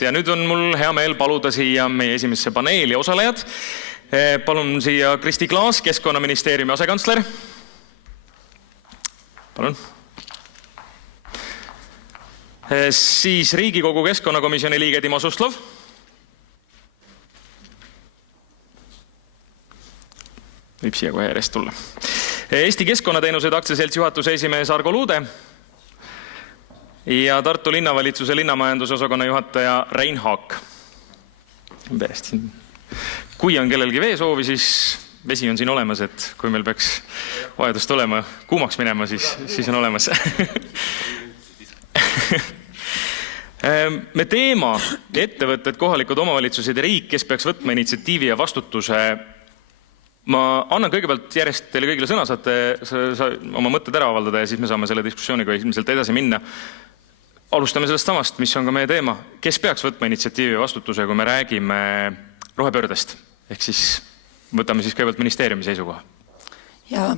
Ja nüüd on mul hea meel paluda siia meie esimesse paneeli osalejad. Palun siia Kristi Klaas, Keskkonnaministeeriumi asekantsler. Palun. Siis Riigikogu Keskkonnakomisjoni liige Timo Suslov. Võib siia kohe järjest tulla. Eesti Keskkonnateenused aktsiaseltsi juhatuse esimees Argo Luude ja Tartu linnavalitsuse linnamajandusosakonna juhataja Rein Haak. Kui on kellelgi veesoovi, siis vesi on siin olemas, et kui meil peaks vajadust olema kuumaks minema, siis on olemas. Me teema ettevõtted, kohalikud omavalitsused ja riik, kes peaks võtma initsiatiivi ja vastutuse. Ma annan kõigepealt järjest teile kõigile sõna, saate oma mõtted ära avaldada ja siis me saame selle diskussiooniga ilmselt edasi minna. Alustame sellest samast, mis on ka meie teema. Kes peaks võtma initsiatiivi ja vastutuse, kui me räägime rohepöördest? Ehk siis võtame siis kõigepealt ministeeriumi seisukoha. Ja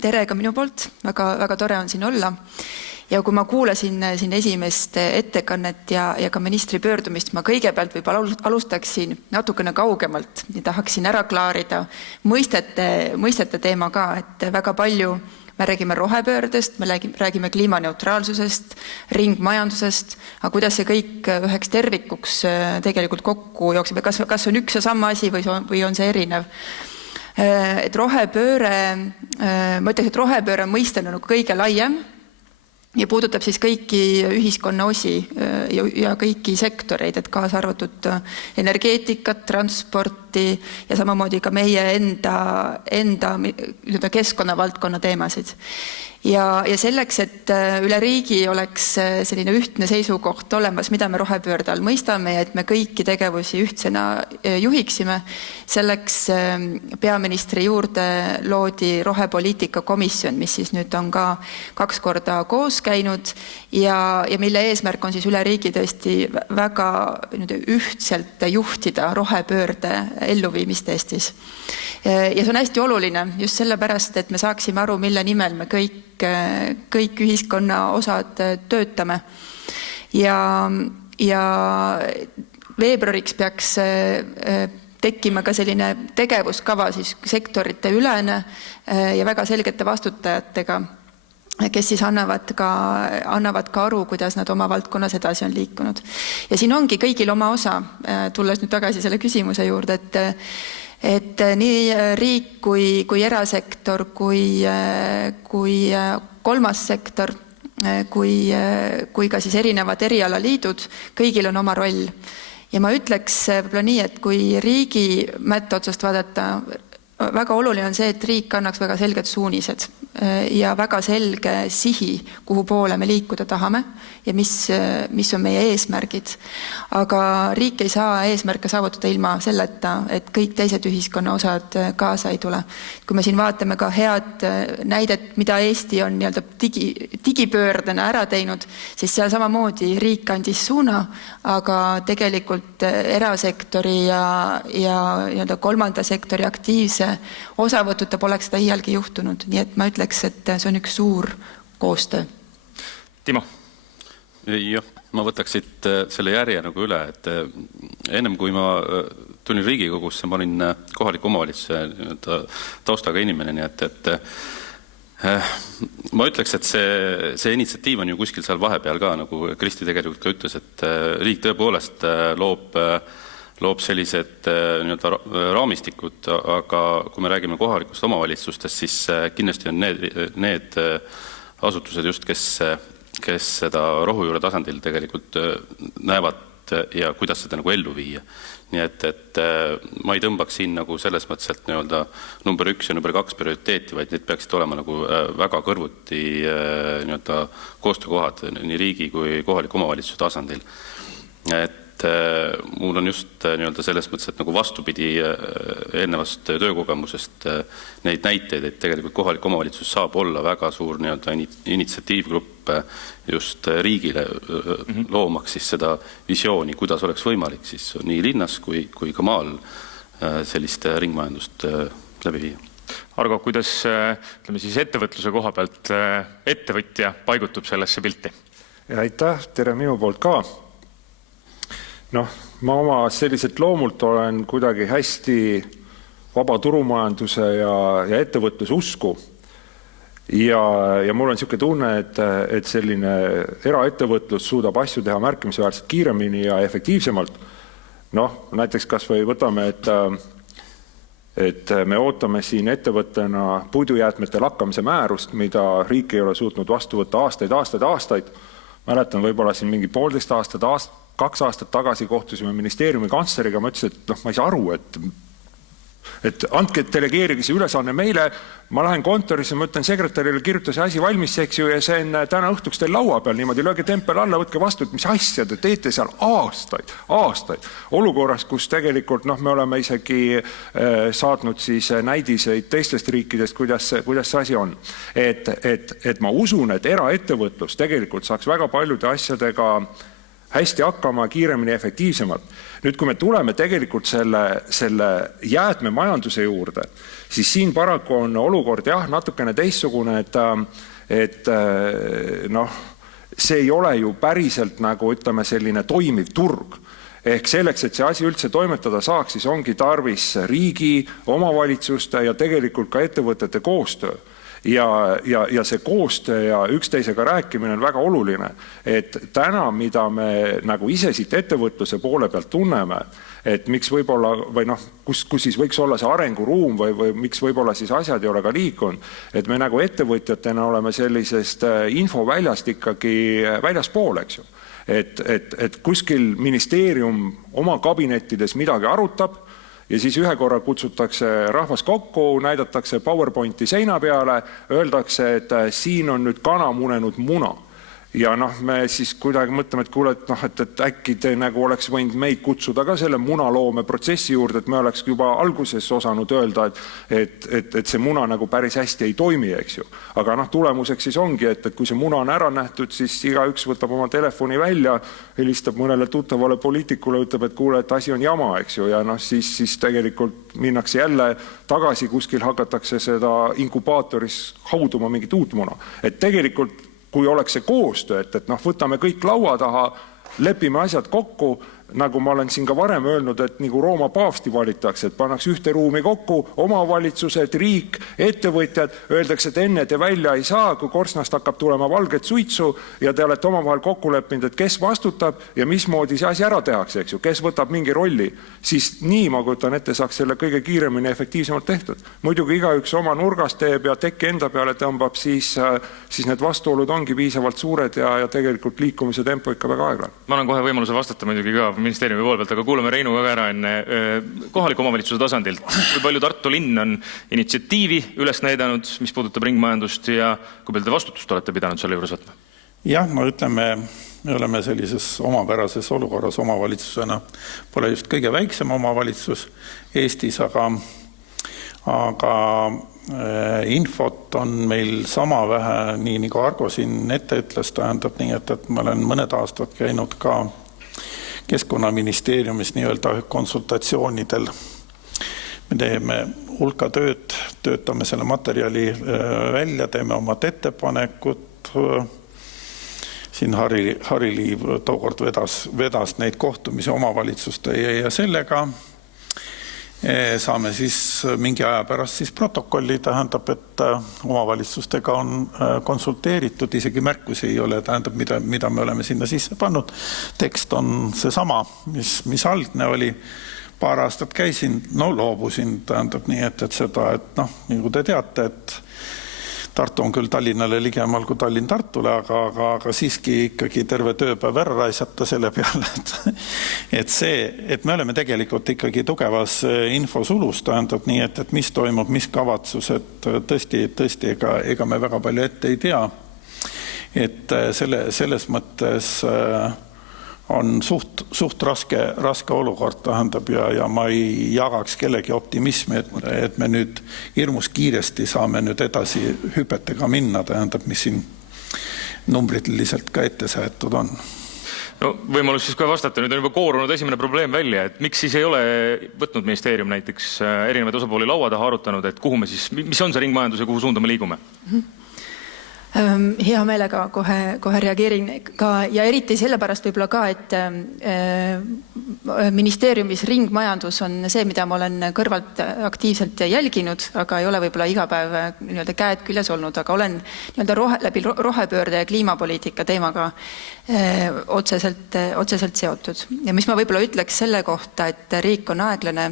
tere ka minu poolt. Väga tore on siin olla. Ja kui ma kuulasin siin esimest ettekannet ja ka ministri pöördumist, ma kõigepealt võib-olla alustaksin natukene kaugemalt ja tahaksin ära klaarida mõistete teema ka, et väga palju me räägime rohepöördest, me räägime kliimaneutraalsusest, ringmajandusest, aga kuidas see kõik üheks tervikuks tegelikult kokku jookseb ja kas on üks ja sama asi või on see erinev. Et rohepööre, ma ütleks, et rohepööre mõiste on kõige laiem ja puudutab siis kõiki ühiskonna osi ja kõiki sektoreid, et kaasa arvatud energeetikat, transporti ja samamoodi ka meie enda keskkonnavaldkonna teemasid. Ja selleks, et üle riigi oleks selline ühtne seisukoht olemas, mida me rohepöörde all mõistame ja et me kõiki tegevusi ühtsena juhiksime, selleks peaministri juurde loodi rohepoliitika komisjon, mis siis nüüd on ka 2 korda koos käinud ja mille eesmärk on siis üle riigi tõesti väga ühtselt juhtida rohepöörde elluviimist Eestis. Ja see on hästi oluline just sellepärast, et me saaksime aru, mille nimel me kõik ühiskonna osad töötame. Ja veebruariks peaks tekkima ka selline tegevuskava siis sektorite ülene ja väga selgete vastutajatega, kes siis annavad ka aru, kuidas nad oma valdkonnas edasi on liikunud. Ja siin ongi kõigil oma osa, tulles nüüd tagasi selle küsimuse juurde, et nii riik kui erasektor, kui kolmas sektor, kui ka siis erinevad erialaliidud, kõigil on oma roll. Ja ma ütleks võib-olla nii, et kui riigi mätta otsast vaadata, väga oluline on see, et riik annaks väga selged suunised ja väga selge sihi, kuhu poole me liikuda tahame ja mis on meie eesmärgid. Aga riik ei saa eesmärke saavutada ilma selleta, et kõik teised ühiskonna osad kaasa ei tule. Kui me siin vaatame ka head näidet, mida Eesti on digipöördena ära teinud, siis seal samamoodi riik andis suuna, aga tegelikult erasektori ja kolmanda sektori aktiivse osavõtuta poleks seda iialgi juhtunud. Nii et ma ütleks, et see on üks suur koostöö. Timo. Jah, ma võtaks siit selle järje nagu üle, et ennem kui ma tulin Riigikogusse, ma olin kohaliku omavalitsuse taustaga inimene, nii et ma ütleks, et see initsiatiiv on ju kuskil seal vahepeal ka, nagu Kristi tegelikult ka ütles, et riik tõepoolest loob sellised raamistikud, aga kui me räägime kohalikust omavalitsustest, siis kindlasti on need asutused just, kes seda rohujuure tasandil tegelikult näevad ja kuidas seda nagu ellu viia. Nii et ma ei tõmbaks siin nagu selles mõttes, et number 1 ja number 2 prioriteeti, vaid need peaksid olema nagu väga kõrvuti koostöökohad nii riigi kui kohaliku omavalitsuse tasandil. Et mul on just selles mõttes, et nagu vastupidi eelnevast töökogemusest neid näiteid, et tegelikult kohalik omavalitsus saab olla väga suur initsiatiivgrupp just riigile loomaks siis seda visiooni, kuidas oleks võimalik siis nii linnas kui ka maal sellist ringmajandust läbi viia. Argo, kuidas siis ettevõtluse koha pealt ettevõtja paigutub sellesse pilti? Ja aitäh, tere minu poolt ka. ma oma selliselt loomult olen kuidagi hästi vaba turumajanduse ja ettevõtluse usku. Ja mul on niisugune tunne, et selline eraettevõtlus suudab asju teha märkimisväärselt kiiremini ja efektiivsemalt. Näiteks kas või võtame, et me ootame siin ettevõttena puidujäätmete lakkamise määrust, mida riik ei ole suutnud vastu võtta aastaid. Mäletan võib-olla siin mingi 1,5 aastat, 2 aastat tagasi kohtusime ministeeriumi kantsleriga, ma ütlesin, et ma ei saa aru, et andke, delegeerige see ülesanne meile, ma lähen kontorisse, ma ütlen sekretärile, kirjuta see asi valmis, eks ju, ja see on täna õhtuks teil laua peal niimoodi, lööge tempel alla, võtke vastu, et mis asja te teete seal aastaid. Olukorras, kus tegelikult me oleme isegi saatnud siis näidiseid teistest riikidest, kuidas see asi on. Et ma usun, et eraettevõtlus tegelikult saaks väga paljude asjadega hästi hakkama, kiiremini, efektiivsemalt. Nüüd, kui me tuleme tegelikult selle jäätmemajanduse juurde, siis siin paraku on olukord natukene teistsugune, et see ei ole ju päriselt nagu ütleme selline toimiv turg. Ehk selleks, et see asi üldse toimetada saaks, siis ongi tarvis riigi, omavalitsuste ja tegelikult ka ettevõtete koostöö. Ja see koostöö ja üksteisega rääkimine on väga oluline, et täna, mida me nagu ise siit ettevõtluse poole pealt tunneme, et miks võib-olla, või kus siis võiks olla see arenguruum või miks võib-olla siis asjad ei ole ka liikunud, et me nagu ettevõtjatena oleme sellisest infoväljast ikkagi väljaspool, eks ju. Et kuskil ministeerium oma kabinettides midagi arutab, ja siis ühe korra kutsutakse rahvas kokku, näidatakse PowerPointi seina peale, öeldakse, et siin on nüüd kana munenud muna. Ja me siis kuidagi mõtleme, et kuule, et äkki te nagu oleks võinud meid kutsuda ka selle munaloome protsessi juurde, et me oleks juba alguses osanud öelda, et see muna nagu päris hästi ei toimi, eks ju. Aga tulemuseks siis ongi, et kui see muna on ära nähtud, siis igaüks võtab oma telefoni välja, helistab mõnele tuttavale poliitikule, ütleb, et kuule, et asi on jama, eks ju. Ja siis tegelikult minnakse jälle tagasi, kuskil hakatakse seda inkubaatoris hauduma mingit uut muna. Et tegelikult kui oleks see koostöö, et võtame kõik laua taha, lepime asjad kokku, nagu ma olen siin ka varem öelnud, et nagu Rooma paavsti valitakse, et pannakse ühte ruumi kokku, omavalitsused, riik, ettevõtjad, öeldakse, et enne te välja ei saa, kui korstnast hakkab tulema valget suitsu ja te olete omavahel kokku leppinud, et kes vastutab ja mismoodi see asi ära tehakse, eks ju, kes võtab mingi rolli, siis nii ma kujutan ette saaks selle kõige kiiremini efektiivsemalt tehtud. Muidugi igaüks oma nurgast teeb ja tekki enda peale tõmbab, siis need vastuolud ongi piisavalt suured ja tegelikult liikumise tempo ikka väga aeglaan. Ma annan kohe võimaluse vastata muidugi ka ministeeriumi pool pealt, aga kuulame Reinu ka ära enne kohaliku omavalitsuse tasandilt. Kui palju Tartu linn on initsiatiivi üles näidanud, mis puudutab ringmajandust ja kui palju te vastutust olete pidanud selle juures võtma? Jah, me oleme sellises omapärases olukorras omavalitsusena. Pole just kõige väiksem omavalitsus Eestis, aga infot on meil sama vähe, nii nagu Argo siin ette ütles, tähendab nii, et ma olen mõned aastad käinud ka Keskkonnaministeeriumis nii-öelda konsultatsioonidel. Me teeme hulka tööd, töötame selle materjali välja, teeme omad ettepanekud. Siin Harri Liiv tookord vedas neid kohtumisi omavalitsuste ja sellega saame siis mingi aja pärast siis protokolli, tähendab, et omavalitsustega on konsulteeritud, isegi märkusi ei ole, tähendab, mida me oleme sinna sisse pannud. Tekst on see sama, mis algne oli. Paar aastat käisin, loobusin, tähendab nii, et seda, et nagu te teate, et Tartu on küll Tallinnale ligemal kui Tallinn Tartule, aga siiski ikkagi terve tööpäev ära raisata selle peale, et me oleme tegelikult ikkagi tugevas infosulus, tähendab nii, et mis toimub, mis kavatsused, tõesti, ega me väga palju ette ei tea. Et selles mõttes on suht raske olukord, tähendab, ja ma ei jagaks kellegi optimismi, et me nüüd hirmus kiiresti saame nüüd edasi hüpetega minna, tähendab, mis siin numbriliselt ka ette säetud on. Võimalus siis kohe vastata, nüüd on juba koorunud esimene probleem välja, et miks siis ei ole võtnud ministeerium näiteks erinevaid osapooli laua taha arutanud, et kuhu me siis, mis on see ringmajandus ja kuhu suunda me liigume? Hea meelega kohe reageerin ka ja eriti sellepärast võib-olla ka, et ministeeriumis ringmajandus on see, mida ma olen kõrvalt aktiivselt jälginud, aga ei ole võib-olla iga päev nii-öelda käed küljes olnud, aga olen nii-öelda läbi rohepöörde ja kliimapoliitika teemaga otseselt seotud. Ja mis ma võib-olla ütleks selle kohta, et riik on aeglane,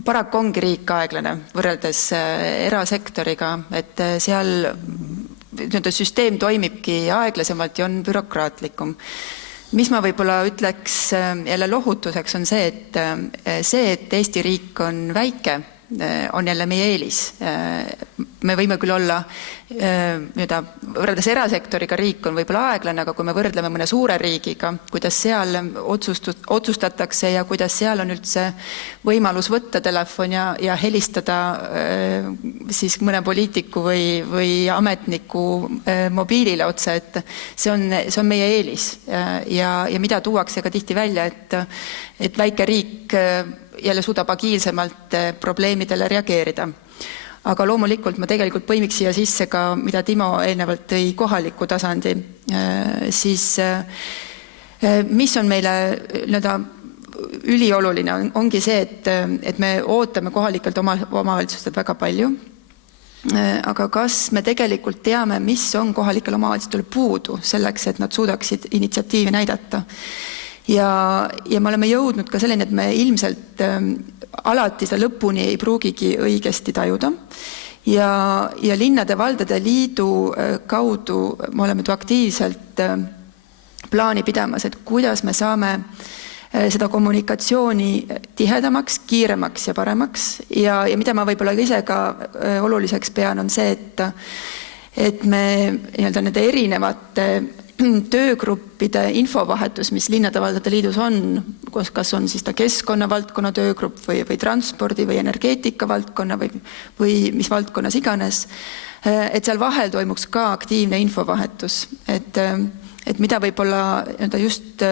paraku ongi riik aeglane võrreldes erasektoriga, et seal süsteem toimibki aeglasemalt ja on bürokraatlikum. Mis ma võib-olla ütleks jälle lohutuseks on see, et Eesti riik on väike, on jälle meie eelis. Me võime küll olla, võrreldes erasektoriga riik on võib-olla aeglane, aga kui me võrdleme mõne suure riigiga, kuidas seal otsustatakse ja kuidas seal on üldse võimalus võtta telefon ja helistada siis mõne poliitiku või ametniku mobiilile otse, et see on meie eelis. Ja mida tuuakse ka tihti välja, et väike riik jälle suudab agiilsemalt probleemidele reageerida. Aga loomulikult ma tegelikult põimiks siia sisse ka, mida Timo eelnevalt tõi kohaliku tasandi, siis mis on meile ülioluline, ongi see, et me ootame kohalikelt omavalitsustelt väga palju, aga kas me tegelikult teame, mis on kohalikel omavalitsustel puudu selleks, et nad suudaksid initsiatiivi näidata. Ja me oleme jõudnud ka selline, et me ilmselt alati seda lõpuni ei pruugigi õigesti tajuda. Ja linnade valdade liidu kaudu me oleme aktiivselt plaani pidamas, et kuidas me saame seda kommunikatsiooni tihedamaks, kiiremaks ja paremaks. Ja mida ma võib-olla ise ka oluliseks pean, on see, et me nende erinevate töögruppide infovahetus, mis linnade valdade liidus on, kas on siis ta keskkonnavaldkonna töögrupp või transpordi või energeetika valdkonna või mis valdkonnas iganes, et seal vahel toimuks ka aktiivne infovahetus, et mida võib-olla just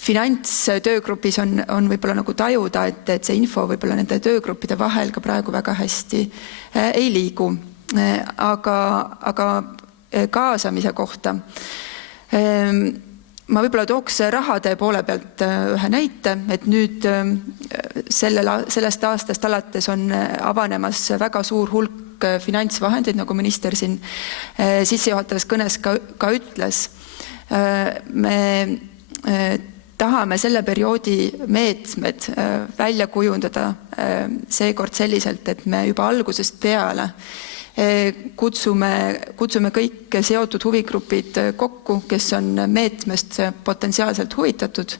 finantstöögrupis on võib-olla nagu tajuda, et see info võib-olla nende töögruppide vahel ka praegu väga hästi ei liigu. Aga kaasamise kohta ma võib-olla tooks rahade poole pealt ühe näite, et nüüd sellest aastast alates on avanemas väga suur hulk finantsvahendeid, nagu minister siin sissejuhatavas kõnes ka ütles. Me tahame selle perioodi meetmed välja kujundada seekord selliselt, et me juba algusest peale kutsume kõik seotud huvigrupid kokku, kes on meetmest potentsiaalselt huvitatud,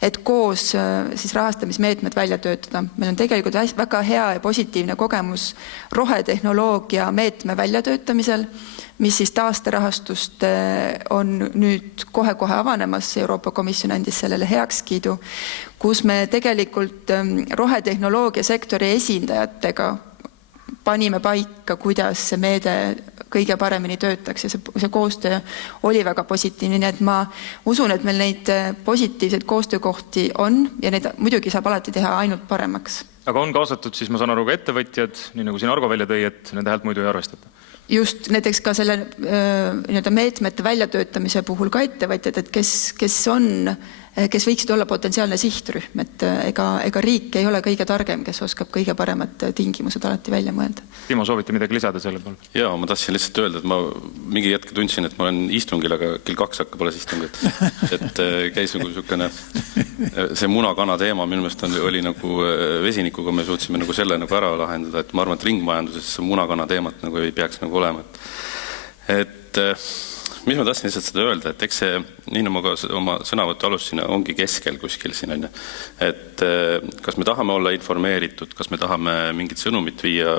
et koos siis rahastamismeetmed välja töötada. Meil on tegelikult väga hea ja positiivne kogemus rohetehnoloogia meetme väljatöötamisel, mis siis taasterahastust on nüüd kohe-kohe avanemas. Euroopa Komisjon andis sellele heakskiidu, kus me tegelikult rohetehnoloogia sektori esindajatega panime paika, kuidas see meede kõige paremini töötaks ja see koostöö oli väga positiivne, nii et ma usun, et meil neid positiivseid koostöökohti on ja neid muidugi saab alati teha ainult paremaks. Aga on kaasatud siis, ma saan aru, ka ettevõtjad, nii nagu siin Argo välja tõi, et nende häält muidu ei arvestata? Just näiteks ka selle meetmete väljatöötamise puhul ka ettevõtjad, et kes võiksid olla potentsiaalne sihtrühm, et ega riik ei ole kõige targem, kes oskab kõige paremad tingimused alati välja mõelda. Timo, soovite midagi lisada selle poole? Jaa, ma tahtsin lihtsalt öelda, et ma mingi hetke tundsin, et ma olen istungil, aga kell 2 hakkab alles istungit. Et käis nagu niisugune, see munakana teema minu meelest oli nagu vesinikuga, me suutsime nagu selle nagu ära lahendada, et ma arvan, et ringmajanduses munakana teemat nagu ei peaks nagu olema. Et mis ma tahtsin lihtsalt seda öelda, et eks see, nii nagu ma oma sõnavõttu alustasin, ongi keskel kuskil siin on. Et kas me tahame olla informeeritud, kas me tahame mingit sõnumit viia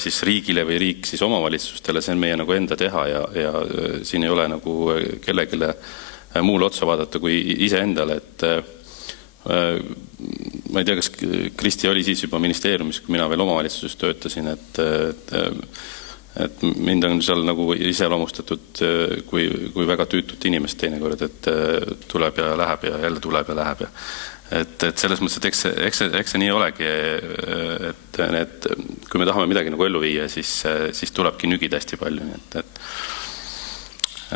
siis riigile või riik siis omavalitsustele, see on meie nagu enda teha ja siin ei ole nagu kellegile muule otsa vaadata kui iseendale, et ma ei tea, kas Kristi oli siis juba ministeeriumis, kui mina veel omavalitsuses töötasin, et mind on seal nagu iseloomustatud kui väga tüütut inimest teinekord, et tuleb ja läheb ja jälle tuleb ja läheb. et selles mõttes, et eks see nii olegi, et kui me tahame midagi nagu ellu viia, siis tulebki nügida hästi palju, nii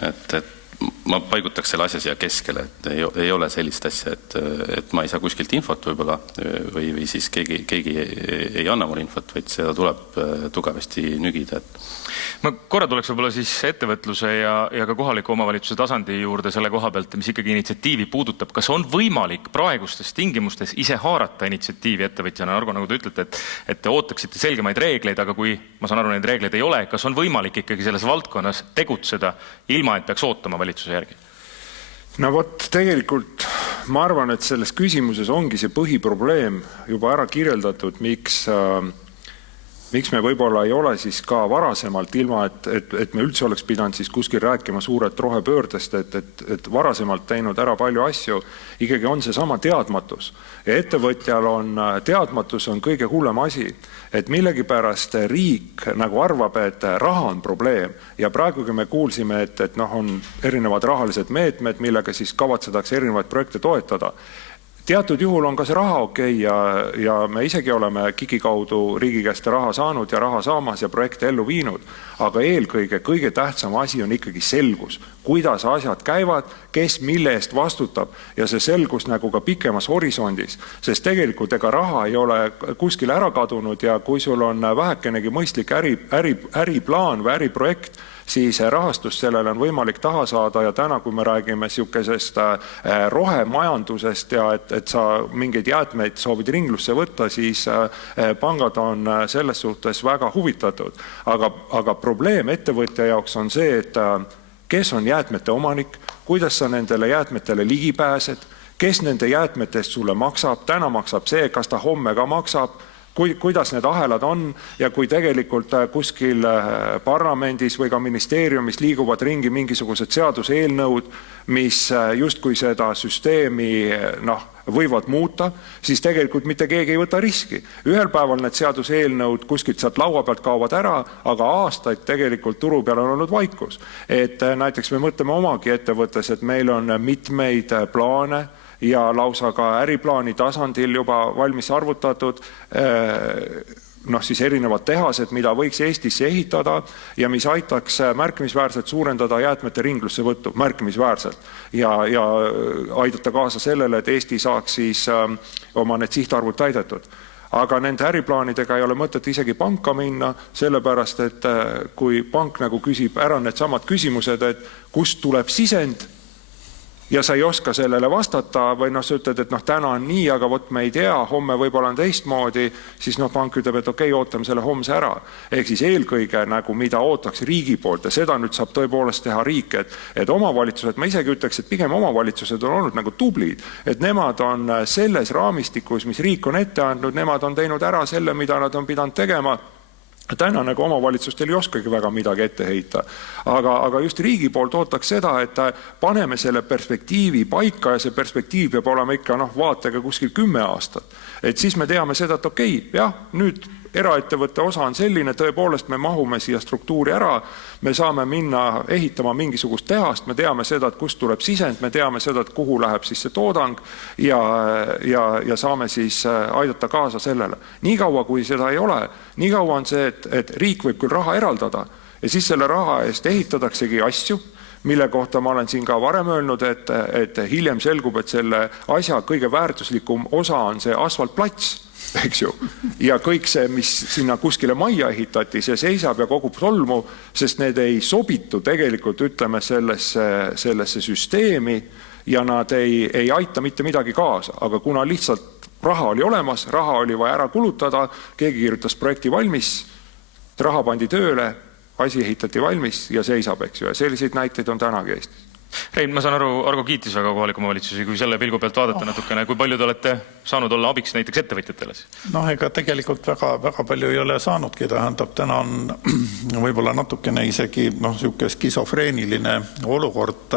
et ma paigutaks selle asja siia keskele, et ei ole sellist asja, et ma ei saa kuskilt infot võib-olla või siis keegi ei anna mulle infot, vaid seda tuleb tugevasti nügida. Ma korra tuleks võib-olla siis ettevõtluse ja ka kohaliku omavalitsuse tasandi juurde selle koha pealt, mis ikkagi initsiatiivi puudutab. Kas on võimalik praegustes tingimustes ise haarata initsiatiivi ettevõtjana? Argo, nagu te ütlete, et te ootaksite selgemaid reegleid, aga kui ma saan aru, neid reegleid ei ole, kas on võimalik ikkagi selles valdkonnas tegutseda ilma, et peaks ootama valitsuse järgi? No vot, tegelikult ma arvan, et selles küsimuses ongi see põhiprobleem juba ära kirjeldatud, miks me võib-olla ei ole siis ka varasemalt ilma, et me üldse oleks pidanud siis kuskil rääkima suurelt rohepöördest, et varasemalt teinud ära palju asju, ikkagi on see sama teadmatus. Ja ettevõtjal on teadmatus on kõige hullem asi, et millegipärast riik nagu arvab, et raha on probleem ja praegugi me kuulsime, et on erinevad rahalised meetmed, millega siis kavatsetakse erinevaid projekte toetada. Teatud juhul on ka see raha okei ja me isegi oleme KIK-i kaudu riigi käest raha saanud ja raha saamas ja projekte ellu viinud. Aga eelkõige kõige tähtsam asi on ikkagi selgus, kuidas asjad käivad, kes mille eest vastutab ja see selgus nagu ka pikemas horisondis, sest tegelikult ega raha ei ole kuskil ära kadunud ja kui sul on vähekenegi mõistlik äriplaan või äriprojekt, siis rahastust sellele on võimalik taha saada ja täna, kui me räägime niisugusest rohemajandusest ja et sa mingeid jäätmeid soovid ringlusse võtta, siis pangad on selles suhtes väga huvitatud. Aga probleem ettevõtja jaoks on see, et kes on jäätmete omanik, kuidas sa nendele jäätmetele ligi pääsed, kes nende jäätmetest sulle maksab, täna maksab see, kas ta homme ka maksab, kuidas need ahelad on ja kui tegelikult kuskil parlamendis või ka ministeeriumis liiguvad ringi mingisugused seaduseelnõud, mis justkui seda süsteemi võivad muuta, siis tegelikult mitte keegi ei võta riski. Ühel päeval need seaduseelnõud kuskilt sealt laua pealt kaovad ära, aga aastaid tegelikult turu peal on olnud vaikus. Et näiteks me mõtleme omagi ettevõttes, et meil on mitmeid plaane ja lausa ka äriplaani tasandil juba valmis arvutatud siis erinevad tehased, mida võiks Eestisse ehitada ja mis aitaks märkimisväärselt suurendada jäätmete ringlusse võttu, märkimisväärselt ja aidata kaasa sellele, et Eesti saaks siis oma need sihtarvud täidetud. Aga nende äriplaanidega ei ole mõtet isegi panka minna, sellepärast, et kui pank nagu küsib ära need samad küsimused, et kust tuleb sisend, ja sa ei oska sellele vastata või sa ütled, et täna on nii, aga võt me ei tea, homme võib-olla on teistmoodi, siis pank ütleb, et okei, ootame selle homse ära. Ehk siis eelkõige mida ootaks riigi poolt ja seda nüüd saab tõepoolest teha riik, et omavalitsused, ma isegi ütleks, et pigem omavalitsused on olnud nagu tublid, et nemad on selles raamistikus, mis riik on ette andnud, nemad on teinud ära selle, mida nad on pidanud tegema. Täna nagu omavalitsustel ei oskagi väga midagi ette heita. Aga just riigi poolt ootaks seda, et paneme selle perspektiivi paika ja see perspektiiv peab olema ikka vaatega kuskil 10 aastat. Et siis me teame seda, et okei, jah, nüüd eraettevõtte osa on selline, tõepoolest me mahume siia struktuuri ära, me saame minna ehitama mingisugust tehast, me teame seda, et kust tuleb sisend, me teame seda, et kuhu läheb siis see toodang ja saame siis aidata kaasa sellele. Nii kaua, kui seda ei ole, nii kaua on see, et riik võib küll raha eraldada ja siis selle raha eest ehitadaksegi asju, mille kohta ma olen siin ka varem öelnud, et hiljem selgub, et selle asja kõige väärtuslikum osa on see asfaltplats, eks ju. Ja kõik see, mis sinna kuskile majja ehitati, see seisab ja kogub tolmu, sest need ei sobitu tegelikult, ütleme, sellesse süsteemi ja nad ei aita mitte midagi kaasa. Aga kuna lihtsalt raha oli olemas, raha oli vaja ära kulutada, keegi kirjutas projekti valmis, raha pandi tööle, asi ehitati valmis ja seisab, eks ju. Ja selliseid näiteid on tänagi Eestis. Rein, ma saan aru, Argo kiitis väga kohaliku omavalitsusi, kui selle pilgu pealt vaadata natukene, kui palju te olete saanud olla abiks näiteks ettevõtjatele? Ega tegelikult väga palju ei ole saanudki, tähendab, täna on võib-olla natukene isegi niisugune skisofreeniline olukord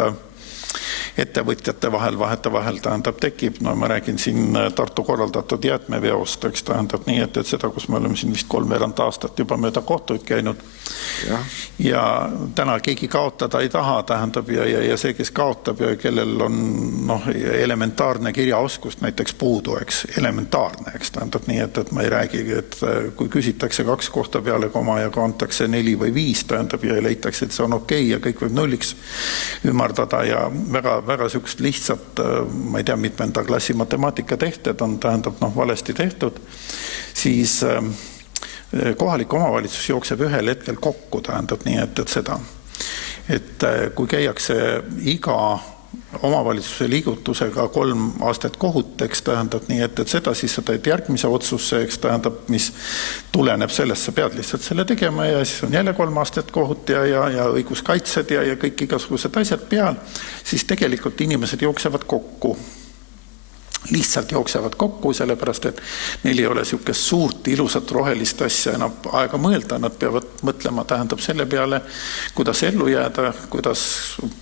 ettevõtjate vahel vahetevahel tähendab tekib, no ma räägin siin Tartu korraldatud jäätmeveost, eks tähendab nii, et seda, kus me oleme siin vist 3 aastat juba mööda kohtuid käinud ja täna keegi kaotada ei taha, tähendab ja see, kes kaotab ja kellel on elementaarne kirjaoskust näiteks puudu, eks, elementaarne, eks tähendab nii, et ma ei räägigi, et kui küsitakse 2 kohta peale koma ja antakse 4 või 5, tähendab ja leitakse, et see on okei ja kõik võib nulliks ümardada ja väga sükst lihtsalt, ma ei tea, mitmenda klassi matemaatika tehted on, tähendab, valesti tehtud, siis kohalik omavalitsus jookseb ühel hetkel kokku, tähendab nii, et seda. Et kui käiakse iga omavalitsuse liigutusega 3 aastat kohuteks, tähendab nii, et seda siis sa teed järgmise otsusse, eks tähendab, mis tuleneb sellest, sa pead lihtsalt selle tegema ja siis on jälle 3 aastat kohut ja õiguskaitsed ja kõik igasugused asjad peal, siis tegelikult inimesed jooksevad kokku. Lihtsalt jooksevad kokku, sellepärast, et neil ei ole niisugust suurt, ilusat, rohelist asja enam aega mõelda, nad peavad mõtlema, tähendab selle peale, kuidas ellu jääda, kuidas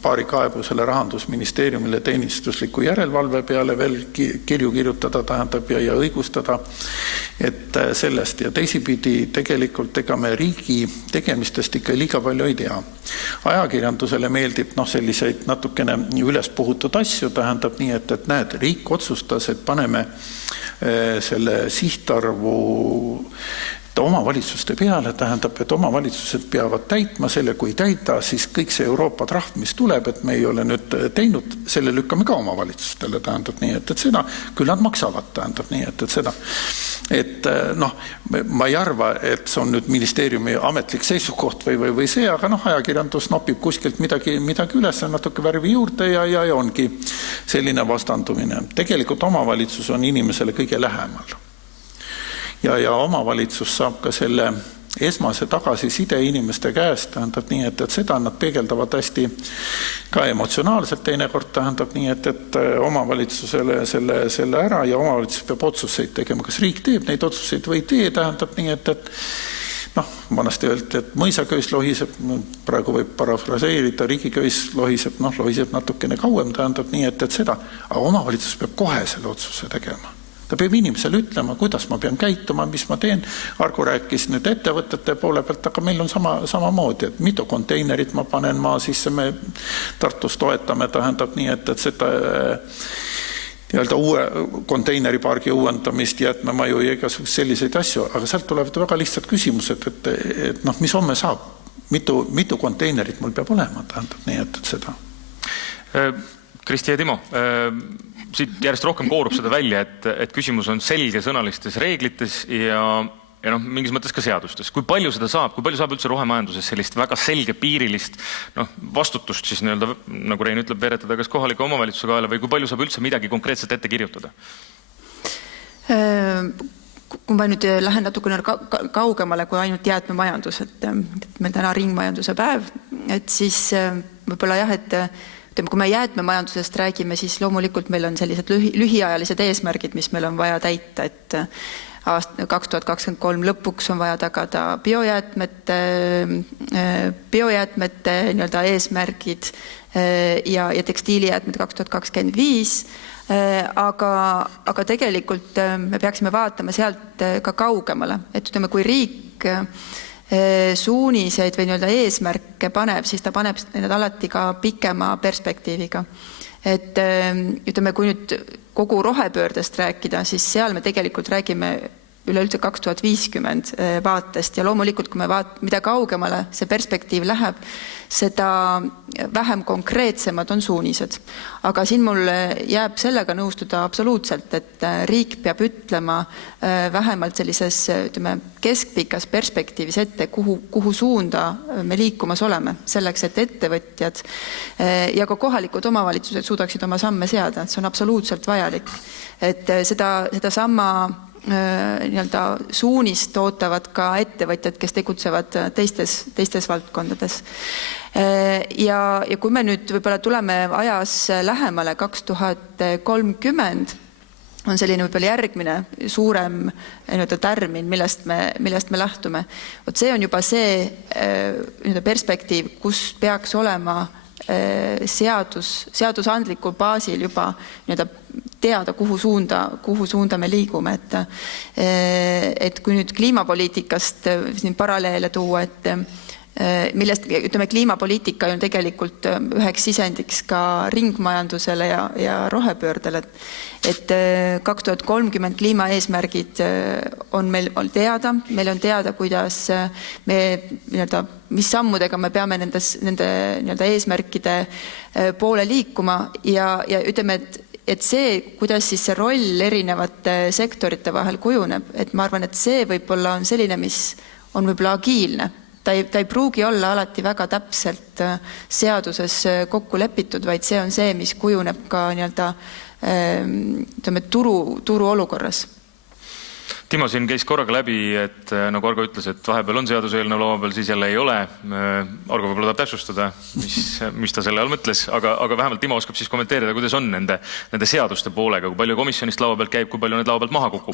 paari kaebusele Rahandusministeeriumile teenistusliku järelevalve peale veel kirju kirjutada, tähendab ja õigustada, et sellest ja teisipidi tegelikult ega me riigi tegemistest ikka liiga palju ei tea. Ajakirjandusele meeldib selliseid natukene üles puhutud asju, tähendab nii, et näed, riik otsustas, et paneme selle sihtarvu omavalitsuste peale, tähendab, et omavalitsused peavad täitma selle, kui täita, siis kõik see Euroopa trahv, mis tuleb, et me ei ole nüüd teinud, selle lükkame ka omavalitsustele, tähendab nii, et seda, küll nad maksavad, tähendab nii, et seda. Et ma ei arva, et see on nüüd ministeeriumi ametlik seisukoht või see, aga ajakirjandus nopib kuskilt midagi üles, natuke värvi juurde ja ongi selline vastandumine. Tegelikult omavalitsus on inimesele kõige lähemal. Ja omavalitsus saab ka selle esmase tagasiside inimeste käest, tähendab nii, et seda nad peegeldavad hästi ka emotsionaalselt teinekord, tähendab nii, et omavalitsusele selle ära ja omavalitsus peab otsuseid tegema, kas riik teeb neid otsuseid või ei tee, tähendab nii, et vanasti öeldi, et mõisaköis lohiseb, praegu võib parafraseerida, riigiköis lohiseb natukene kauem, tähendab nii, et seda, aga omavalitsus peab kohe selle otsuse tegema. Ta peab inimesele ütlema, kuidas ma pean käituma, mis ma teen. Argo rääkis nüüd ettevõtete poole pealt, aga meil on samamoodi, et mitu konteinerit ma panen maa sisse, me Tartus toetame, tähendab nii, et seda uue konteineripargi uuendamist, jäätmemaju ja igasugused selliseid asju, aga sealt tulevad väga lihtsad küsimused, et mis homme saab, mitu konteinerit mul peab olema, tähendab nii, et seda. Kristi ja Timo, siit järjest rohkem koorub seda välja, et küsimus on selgesõnalistes reeglites ja mingis mõttes ka seadustes. Kui palju seda saab, kui palju saab üldse rohemajanduses sellist väga selge piirilist vastutust siis nagu Rein ütleb, veeretada kas kohaliku omavalitsuse kaela või kui palju saab üldse midagi konkreetselt ette kirjutada? Kui ma nüüd lähen natukene kaugemale kui ainult jäätmemajandus, et meil täna ringmajanduse päev, et siis võib-olla jah, et kui me jäätmemajandusest räägime, siis loomulikult meil on sellised lühiajalised eesmärgid, mis meil on vaja täita, et 2023 lõpuks on vaja tagada biojäätmete eesmärgid ja tekstiilijäätmed 2025, aga tegelikult me peaksime vaatama sealt ka kaugemale, et kui riik suuniseid või eesmärke paneb, siis ta paneb need alati ka pikema perspektiiviga. Et kui nüüd kogu rohepöördest rääkida, siis seal me tegelikult räägime üleüldse 2050 vaatest ja loomulikult, kui me mida kaugemale see perspektiiv läheb, seda vähem konkreetsemad on suunised. Aga siin mul jääb sellega nõustuda absoluutselt, et riik peab ütlema vähemalt sellises keskpikas perspektiivis ette, kuhu suunda me liikumas oleme, selleks, et ettevõtjad ja ka kohalikud omavalitsused suudaksid oma samme seada, et see on absoluutselt vajalik. Et seda sama suunist ootavad ka ettevõtjad, kes tegutsevad teistes valdkondades. Ja kui me nüüd võib-olla tuleme ajas lähemale 2030, on selline võib-olla järgmine suurem tärmin, millest me lähtume. See on juba see perspektiiv, kus peaks olema seadusandlikul baasil juba nii-öelda teada, kuhu suunda me liigume. Et kui nüüd kliimapoliitikast siin paralleele tuua, millest, ütleme, kliimapoliitika on tegelikult üheks sisendiks ka ringmajandusele ja rohepöördele, et 2030 kliimaeesmärgid on meil teada, meil on teada, kuidas me nii-öelda, mis sammudega me peame nende nii-öelda eesmärkide poole liikuma ja ütleme, et see, kuidas siis see roll erinevate sektorite vahel kujuneb, et ma arvan, et see võib-olla on selline, mis on võib-olla agiilne. Ta ei pruugi olla alati väga täpselt seaduses kokku lepitud, vaid see on see, mis kujuneb ka nii-öelda ütleme, turu olukorras. Timo siin käis korraga läbi, et nagu Argo ütles, et vahepeal on seaduseelnõu laua peal, siis jälle ei ole. Argo võib-olla tahab täpsustada, mis ta selle all mõtles, aga vähemalt Timo oskab siis kommenteerida, kuidas on nende seaduste poolega, kui palju komisjonist laua pealt käib, kui palju need laua pealt maha kukub?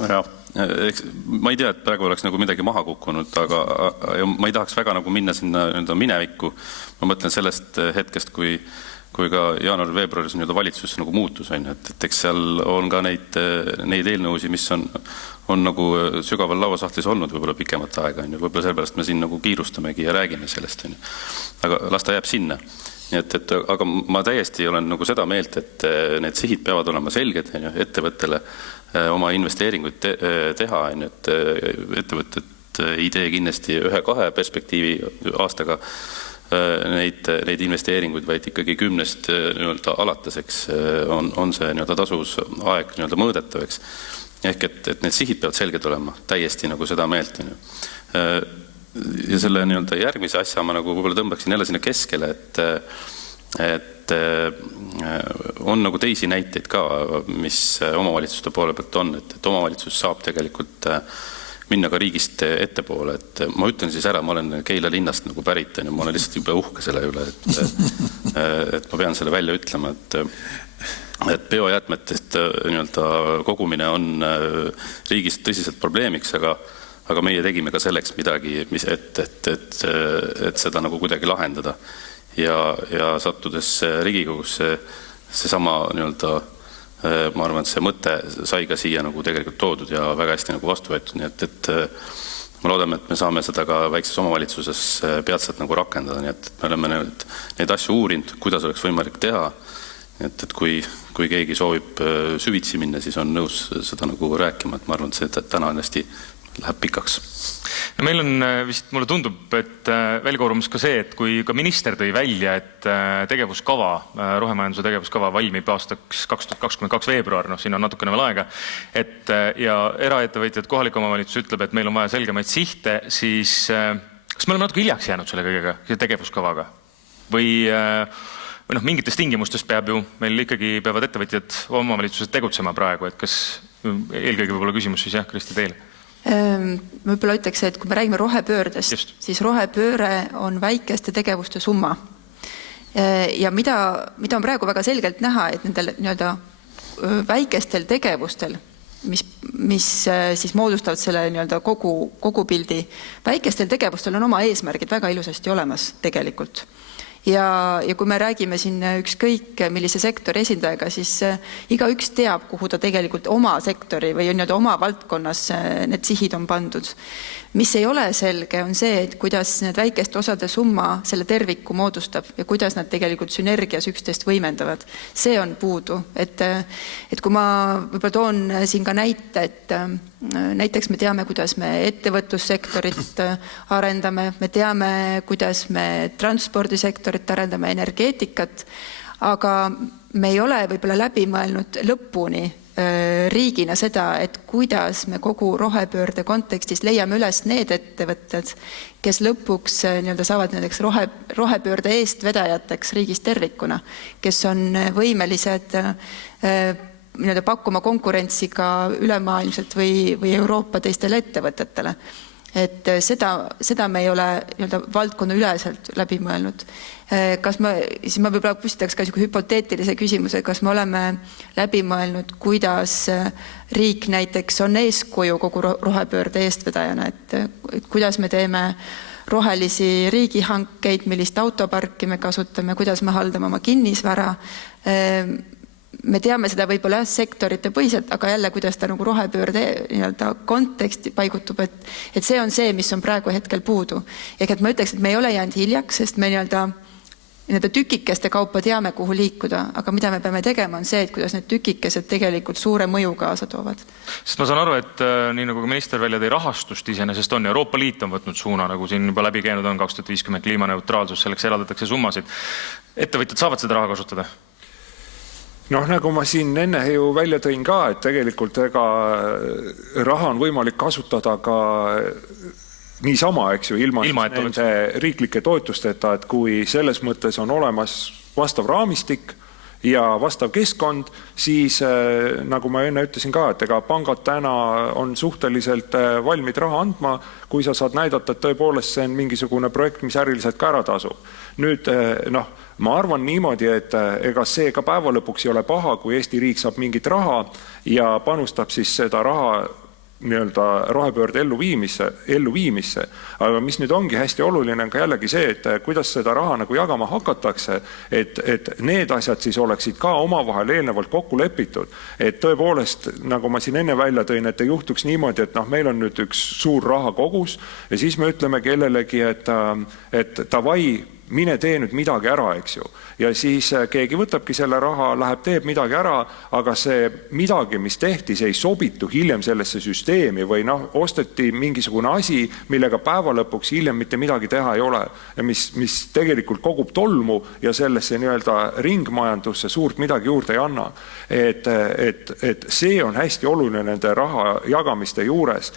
Jah, ma ei tea, et praegu oleks nagu midagi maha kukkunud, aga ma ei tahaks väga nagu minna sinna minevikku. Ma mõtlen sellest hetkest, kui ka jaanuari-veebruaris valitsus nagu muutus, et eks seal on ka neid eelnõusi, mis on nagu sügaval lauasahtlis olnud võib-olla pikemat aega. Võib-olla sellepärast me siin nagu kiirustamegi ja räägime sellest. Aga las ta jääb sinna. Aga ma täiesti olen nagu seda meelt, et need sihid peavad olema selged ettevõttele oma investeeringuid teha. Ettevõtted ei tee kindlasti 1-2 perspektiivi aastaga neid investeeringuid, vaid ikkagi 10 alataseks on see tasuvusaeg mõõdetavaks. Ehk et need sihid peavad selged olema, täiesti nagu seda meelt. Ja selle järgmise asja ma nagu võib-olla tõmbaksin jälle sinna keskele, et on nagu teisi näiteid ka, mis omavalitsuste poole pealt on, et omavalitsus saab tegelikult minna ka riigist ettepoole. Et ma ütlen siis ära, ma olen Keila linnast nagu pärit, ma olen lihtsalt juba uhke selle üle, et ma pean selle välja ütlema, et biojäätmetest kogumine on riigis tõsiselt probleemiks, aga meie tegime ka selleks midagi, et seda nagu kuidagi lahendada. Ja sattudes Riigikogusse seesama ma arvan, et see mõte sai ka siia nagu tegelikult toodud ja väga hästi nagu vastu võetud. Nii et ma loodame, et me saame seda ka väikses omavalitsuses peatselt nagu rakendada. Nii et me oleme neid asju uurinud, kuidas oleks võimalik teha. Et kui keegi soovib süvitsi minna, siis on nõus seda nagu rääkima. Et ma arvan, et see täna hästi läheb pikaks. No meil on vist, mulle tundub, et väljakoorumus ka see, et kui ka minister tõi välja, et tegevuskava, rohemajanduse tegevuskava valmib aastaks 2022 veebruar, siin on natukene veel aega, ja eraettevõtjad, kohalik omavalitsus ütleb, et meil on vaja selgemaid sihte, siis kas me oleme natuke hiljaks jäänud selle kõigega, tegevuskavaga? Või mingites tingimustes meil ikkagi peavad ettevõtjad omavalitsused tegutsema praegu, et kas eelkõige võib-olla küsimus siis Kristi teile? Ma võib-olla ütleks, et kui me räägime rohepöördest, siis rohepööre on väikeste tegevuste summa. Ja mida on praegu väga selgelt näha, et nendel väikestel tegevustel, mis siis moodustavad selle kogu pildi, väikestel tegevustel on oma eesmärgid väga ilusasti olemas tegelikult. Ja kui me räägime siin ükskõik millise sektori esindajaga, siis igaüks teab, kuhu ta tegelikult oma sektori või oma valdkonnas need sihid on pandud. Mis ei ole selge, on see, et kuidas need väikeste osade summa selle terviku moodustab ja kuidas nad tegelikult sünergias üksteist võimendavad. See on puudu. Et kui ma võib-olla toon siin ka näite, et näiteks me teame, kuidas me ettevõtlussektorit arendame, me teame, kuidas me transpordisektorit arendame, energeetikat, aga me ei ole võib-olla läbi mõelnud lõpuni riigina seda, et kuidas me kogu rohepöörde kontekstis leiame üles need ettevõtted, kes lõpuks saavad nendeks rohepöörde eestvedajateks riigis tervikuna, kes on võimelised pakkuma konkurentsi ka ülemaailmselt või Euroopa teistele ettevõtetele. Et seda me ei ole valdkonna üleselt läbi mõelnud. Siis ma võib-olla püstitaks ka hüpoteetilise küsimuse, kas me oleme läbi mõelnud, kuidas riik näiteks on eeskuju kogu rohepöörde eestvedajana, et kuidas me teeme rohelisi riigihankeid, millist autoparki me kasutame, kuidas me haldame oma kinnisvara. Me teame seda võib-olla sektorite põhiselt, aga jälle, kuidas ta nagu rohepöörde konteksti paigutub, et see on see, mis on praegu hetkel puudu. Et ma ütleks, et me ei ole jäänud hiljaks, sest me tükikeste kaupa teame, kuhu liikuda, aga mida me peame tegema, on see, et kuidas need tükikesed tegelikult suure mõju kaasa toovad. Sest ma saan aru, et nii nagu minister välja tõi, rahastust iseenesest on. Euroopa Liit on võtnud suuna, nagu siin juba läbi käinud on 2050 kliimaneutraalsus, selleks eraldatakse summasid. Ettevõtjad saavad seda raha kasutada? Nagu ma siin enne ju välja tõin ka, et tegelikult raha on võimalik kasutada ka niisama, eks ju, ilma nende riiklike toetusteta, et kui selles mõttes on olemas vastav raamistik ja vastav keskkond, siis nagu ma enne ütlesin ka, et pangad täna on suhteliselt valmid raha andma, kui sa saad näidata, et tõepoolest see on mingisugune projekt, mis äriliselt ka ära tasub. Nüüd, ma arvan niimoodi, et ega see ka päeva lõpuks ei ole paha, kui Eesti riik saab mingit raha ja panustab siis seda raha rohepöörde elluviimisse. Aga mis nüüd ongi hästi oluline, on ka jällegi see, et kuidas seda raha nagu jagama hakatakse, et need asjad siis oleksid ka omavahel eelnevalt kokku lepitud. Et tõepoolest, nagu ma siin enne välja tõin, et ei juhtuks niimoodi, et meil on nüüd üks suur rahakogus ja siis me ütleme kellelegi, et davai, mine tee nüüd midagi ära, eks ju. Ja siis keegi võtabki selle raha, läheb, teeb midagi ära, aga see midagi, mis tehti, see ei sobitu hiljem sellesse süsteemi või osteti mingisugune asi, millega päeva lõpuks hiljem mitte midagi teha ei ole. Ja mis tegelikult kogub tolmu ja sellesse ringmajandusse suurt midagi juurde ei anna. Et see on hästi oluline nende raha jagamiste juures.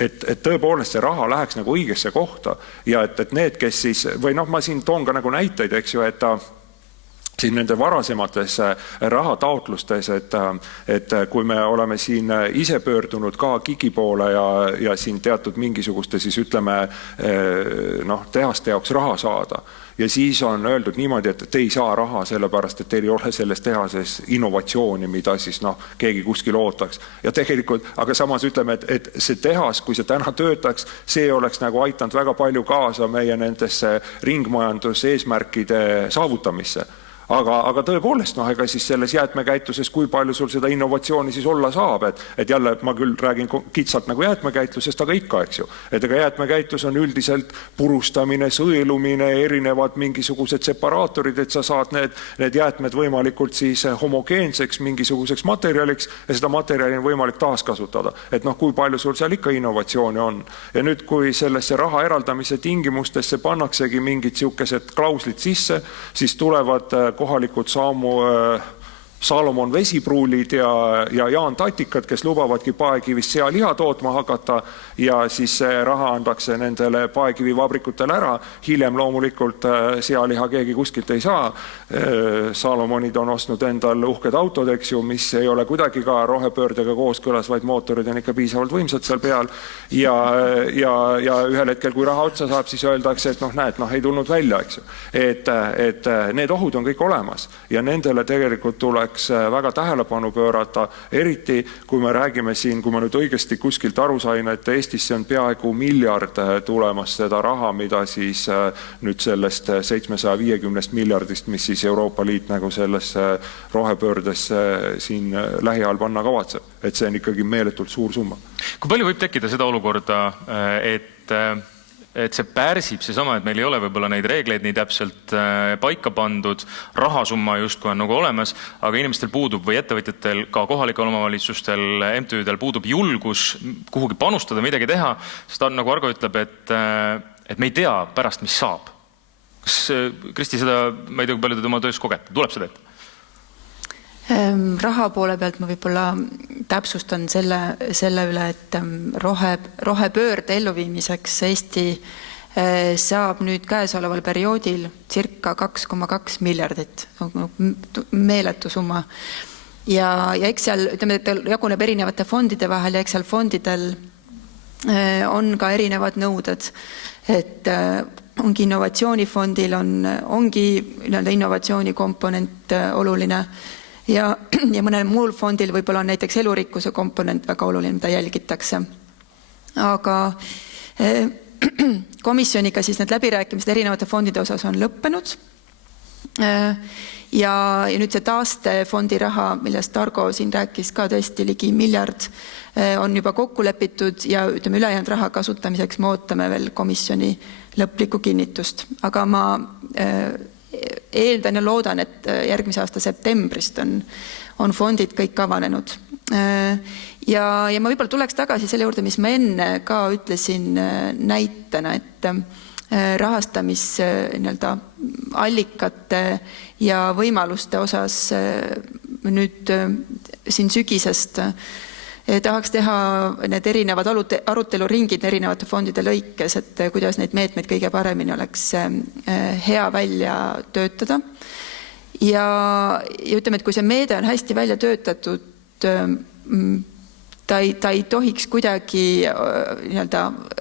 Et tõepoolest see raha läheks nagu õigesse kohta ja et need, kes siis, või ma siin toon ka nagu näiteid, eks ju, et siin nende varasemates rahataotlustes, et kui me oleme siin ise pöördunud ka KIK-i poole ja siin teatud mingisuguste siis ütleme tehaste jaoks raha saada. Ja siis on öeldud niimoodi, et te ei saa raha sellepärast, et teil ei ole selles tehases innovatsiooni, mida siis keegi kuskil ootaks. Ja tegelikult, aga samas ütleme, et see tehas, kui see täna töötaks, see oleks nagu aitanud väga palju kaasa meie nendesse ringmajandus eesmärkide saavutamisse. Aga tõepoolest, ega siis selles jäätmekäituses, kui palju sul seda innovatsiooni siis olla saab, et jälle ma küll räägin kitsalt nagu jäätmekäitlusest, aga ikka, eks ju. Et jäätmekäitus on üldiselt purustamine, sõelumine, erinevad mingisugused separaatorid, et sa saad need jäätmed võimalikult siis homogeenseks mingisuguseks materjaliks ja seda materjali on võimalik taaskasutada. Et kui palju sul seal ikka innovatsiooni on. Ja nüüd, kui sellesse raha eraldamise tingimustesse pannaksegi mingid siukesed klauslid sisse, siis tulevad kohalikud Salomon vesipruulid ja Jaan Tatikad, kes lubavadki paekivist sealiha tootma hakata ja siis see raha andakse nendele paekivivabrikutele ära. Hiljem loomulikult sealiha keegi kuskilt ei saa. Salomonid on ostnud endal uhked autod, eks ju, mis ei ole kuidagi ka rohepöördega kooskõlas, vaid mootorid on ikka piisavalt võimsad seal peal. Ja ühel hetkel, kui raha otsa saab, siis öeldakse, et näed, ei tulnud välja, eks ju. Et need ohud on kõik olemas ja nendele tegelikult tuleks väga tähelepanu pöörata, eriti kui me räägime siin, kui ma nüüd õigesti kuskilt aru sain, et Eestisse on peaaegu 1 miljard tulemas seda raha, mida siis nüüd sellest 750 miljardist, mis siis Euroopa Liit nagu sellesse rohepöördesse siin lähiajal panna kavatseb. Et see on ikkagi meeletult suur summa. Kui palju võib tekkida seda olukorda, et see pärsib seesama, et meil ei ole võib-olla neid reegleid nii täpselt paika pandud, rahasumma justkui on nagu olemas, aga inimestel puudub või ettevõtjatel, ka kohalikel omavalitsustel, MTÜ-del puudub julgus kuhugi panustada, midagi teha, sest nagu Argo ütleb, et me ei tea pärast, mis saab. Kas Kristi seda, ma ei tea, kui palju te oma töös kogete, tuleb seda ette? Raha poole pealt ma võib-olla täpsustan selle üle, et rohepöörde elluviimiseks Eesti saab nüüd käesoleval perioodil circa 2,2 miljardit, meeletu summa. Ja eks seal, ütleme, et jaguneb erinevate fondide vahel ja eks seal fondidel on ka erinevad nõuded, et ongi innovatsioonifondil ongi innovatsioonikomponent oluline ja mõnel muul fondil võib-olla on näiteks elurikkuse komponent väga oluline, mida jälgitakse. Aga komisjoniga siis need läbirääkimised erinevate fondide osas on lõppenud. Ja nüüd see taastefondi raha, millest Targo siin rääkis ka tõesti ligi 1 miljard, on juba kokku lepitud ja ütleme ülejäänud raha kasutamiseks me ootame veel komisjoni lõplikku kinnitust. Aga ma eeldan ja loodan, et järgmise aasta septembrist on fondid kõik avanenud. Ja ma võib-olla tuleks tagasi selle juurde, mis ma enne ka ütlesin näitena, et rahastamisallikate ja võimaluste osas nüüd siin sügisest tahaks teha need erinevad aruteluringid erinevate fondide lõikes, et kuidas neid meetmeid kõige paremini oleks hea välja töötada. Ja ütleme, et kui see meede on hästi välja töötatud, ta ei tohiks kuidagi